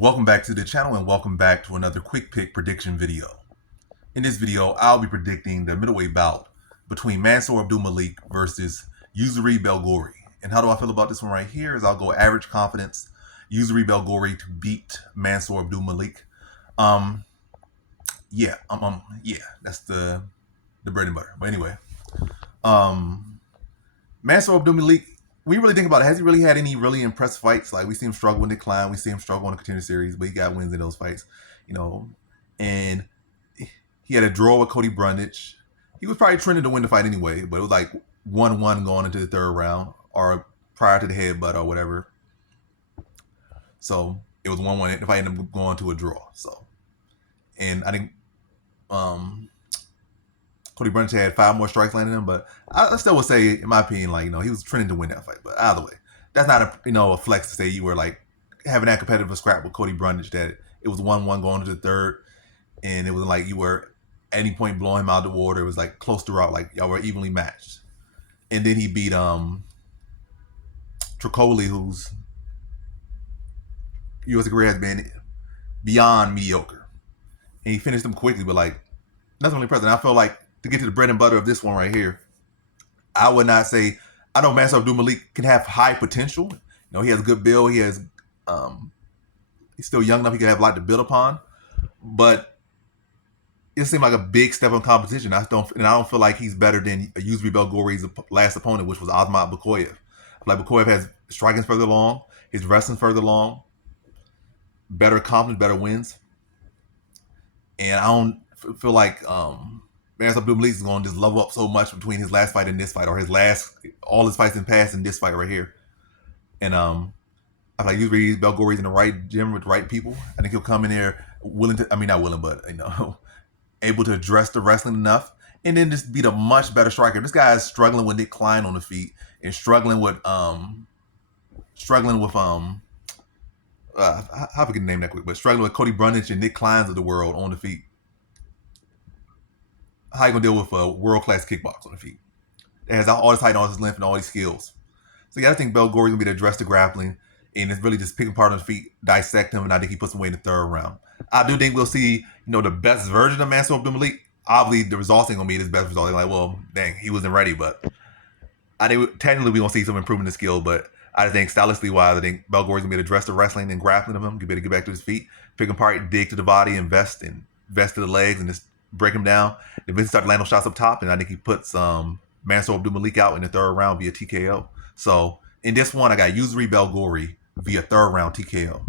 Welcome back to the channel and welcome back to another quick pick prediction video. In this video, I'll be predicting the middleweight bout between Mansur Abdul Malik versus Yousri Belgaroui. And how do I feel about this one right here is I'll go average confidence, Yousri Belgaroui to beat Mansur Abdul Malik. Yeah, that's the bread and butter. But anyway, Mansur Abdul Malik, when you really think about it, has he really had any really impressive fights? Like, we see him struggle in decline, we see him struggle in the contender series, but he got wins in those fights, and he had a draw with Cody Brundage. He was probably trending to win the fight anyway, but it was like 1-1 going into the third round, or prior to the headbutt or whatever. So it was 1-1. The fight ended up going to a draw. So, and I think Cody Brundage had 5 more strikes landing him, but I still would say, in my opinion, he was trending to win that fight. But either way, that's not a flex to say you were like having that competitive scrap with Cody Brundage that it was 1-1 going to the third, and it was like you were at any point blowing him out of the water. It was like close to route, like y'all were evenly matched. And then he beat Tricoli, whose UFC career has been beyond mediocre, and he finished him quickly, but like nothing really present. I feel like, to get to the bread and butter of this one right here, I would not say, I know Mansur Abdul Malik can have high potential. He has a good build. He has, he's still young enough. He can have a lot to build upon, but it seemed like a big step in competition. I don't feel like he's better than Yousri Belgaroui's last opponent, which was Akhmat Bakoyev. Like, Bakoyev has striking's further along, his wrestling's further along, better confidence, better wins, and I don't feel like Mansur Abdul Malik is going to just level up so much between his last fight and this fight, or all his fights in past and this fight right here. And I feel like Yousri Belgaroui's in the right gym with the right people. I think he'll come in there willing to, not willing, but able to address the wrestling enough, and then just beat a much better striker. This guy is struggling with Nick Klein on the feet, and struggling with how I forget the name that quick, but struggling with Cody Brundage and Nick Kleins of the world on the feet. How you gonna deal with a world-class kickbox on the feet? It has all this height, all this length, and all these skills. So yeah, I think Belgaroui gonna be to address the grappling, and it's really just picking apart on the feet, dissect him, and I think he puts him away in the third round. I do think we'll see, the best version of Mansur Abdul Malik. Obviously, the results ain't gonna be his best result. They're like, well, dang, he wasn't ready, but I think technically we're gonna see some improvement in skill, but I think stylistically wise, I think Belgaroui's gonna be to address the wrestling and grappling of him, get back to his feet, pick him apart, dig to the body, invest to the legs, and just break him down. If he starts landing shots up top, and I think he puts Mansur Abdul Malik out in the third round via TKO. So in this one, I got Yousri Belgaroui via third round TKO.